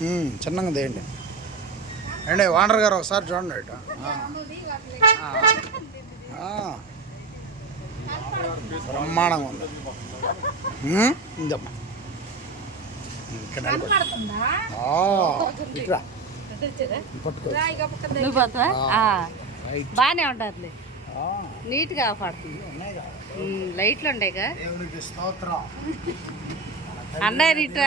ఉమ్, చిన్నగా దేయండి అండి వానర్ గారు ఒకసారి చూడండి ఇటు. బ్రహ్మాండంగా ఉంది. ఉమ్, ఇందమ్మా. ఇక్కడ బాగానే ఉంటుందిలే ఆ, నీట్గా పడుతుంది. లైట్లు ఉండేగా అన్నయ్య ఇట్లా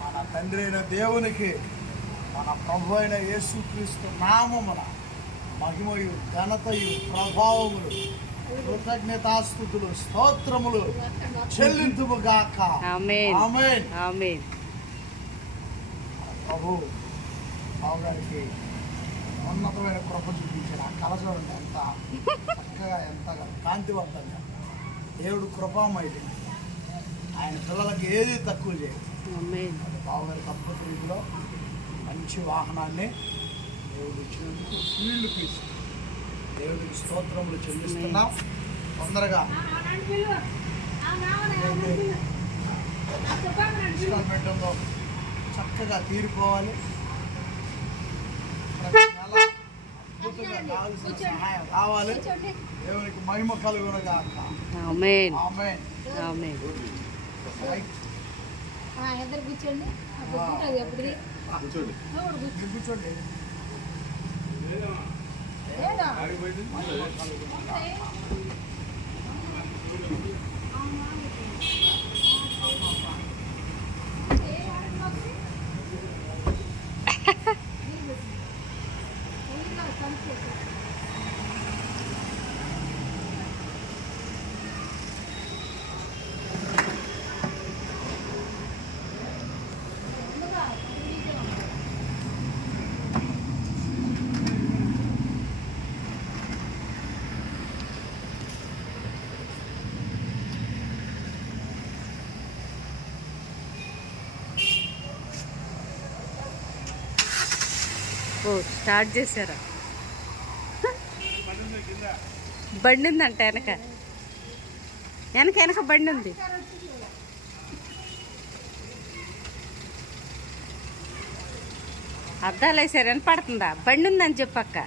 మన తండ్రి అయిన దేవునికి మన ప్రభు అయిన యేసుక్రీస్తు నామమున మహిమయు ఘనతయు ప్రభావములు కృతజ్ఞతాస్థుతులు స్తోత్రములు చెల్లింతుము గాక ఆమేన్. ఆమేన్. ఆమేన్. ప్రభు బాబు గారికి ఉన్నతమైన కృప చూపించాడు ఆ కళ చూడండి ఎంత చక్కగా ఎంత కాంతివంతంగా దేవుడు కృపామయుడు. ఆయన పిల్లలకి ఏది తక్కువ ఆమేన్. బావగారి తప్పక రీతిలో మంచి వాహనాన్ని దేవుడు ఇచ్చినందుకు ఫీల్డ్ పీస్. దేవుడికి స్తోత్రములు చెల్లిస్తున్నాం. తొందరగా ఉందో చక్కగా తీరిపోవాలి. అద్భుతంగా కావాల్సిన సహాయం కావాలి దేవునికి మహిమ కలుగునగా ఆమేన్. ఆమె ఆమేన్ ఎద్దరు కూర్చోండి. అప్పుడు కూర్చోదు ఎప్పుడు కూర్చోండి. లేదా? ఓ స్టార్ట్ చేశారా? బండి ఉందంట వెనక. వెనక వెనక బండి ఉంది. అద్దాలు వేసారు వినపడుతుందా? బండి ఉందని చెప్పక్క.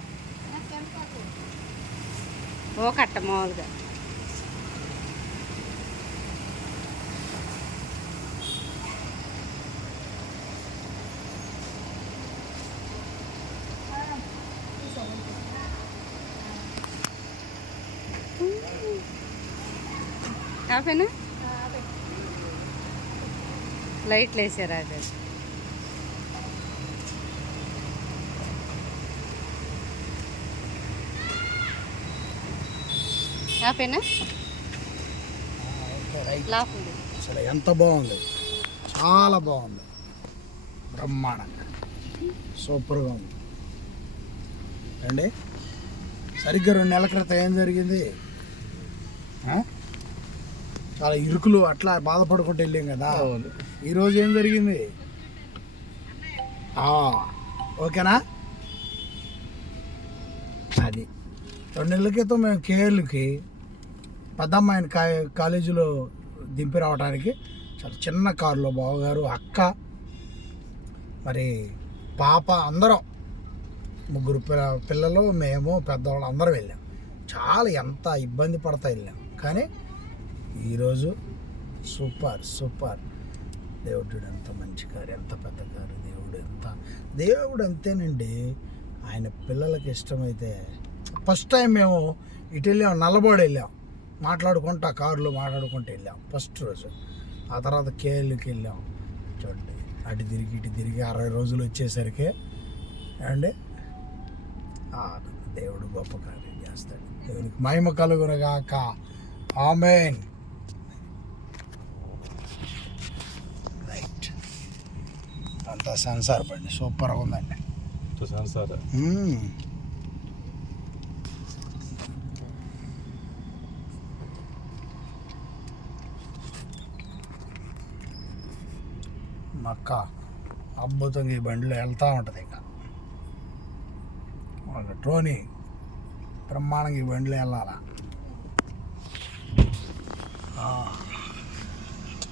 ఓ కట్ట మామూలుగా. ఆపేనా? లైట్లు వేసారు అది? అసలు ఎంత బాగుంది. చాలా బాగుంది. బ్రహ్మాండంగా. సూపర్గా ఉంది. అండి సరిగ్గా రెండు నెలల క్రితం ఏం జరిగింది? ఆ? చాలా ఇరుకులు అట్లా బాధపడుకుంటూ వెళ్ళాం కదా. ఈరోజు ఏం జరిగింది? ఓకేనా? అది. రెండు నెలల క్రితం మేము కేఎల్కి పెద్దమ్మాయిని కా కాలేజీలో దింపి రావడానికి చాలా చిన్న కారులో బావగారు అక్క మరి పాప అందరం ముగ్గురు పిల్ల- పిల్లలు మేము పెద్దవాళ్ళు అందరం వెళ్ళాం. చాలా ఎంత ఇబ్బంది పడతా వెళ్ళాం. కానీ ఈరోజు సూపర్ సూపర్. దేవుడు ఎంత మంచి కారు ఎంత పెద్ద కారు దేవుడు ఎంత. దేవుడు అంతేనండి. ఆయన పిల్లలకి ఇష్టమైతే ఫస్ట్ టైం మేము ఇటు వెళ్ళాం నల్లబోడు వెళ్ళాం. మాట్లాడుకుంటా కారులో మాట్లాడుకుంటూ వెళ్ళాం ఫస్ట్ రోజు. ఆ తర్వాత కేఎల్కి వెళ్ళాం. చూడండి అటు తిరిగి ఇటు తిరిగి అరవై రోజులు వచ్చేసరికి ఏమండి? దేవుడు గొప్ప కార్యం చేస్తాడు. దేవునికి మహిమ కలుగునగాక. ఆమెన్. అంతా సెన్సార్ బండి సూపర్గా ఉందండి సెన్సార్. మక్క అద్భుతంగా ఈ బండిలో వెళ్తూ ఉంటుంది ఇక ఒక ట్రోనీ బ్రహ్మాండంగా ఈ బండిలో వెళ్ళాలా.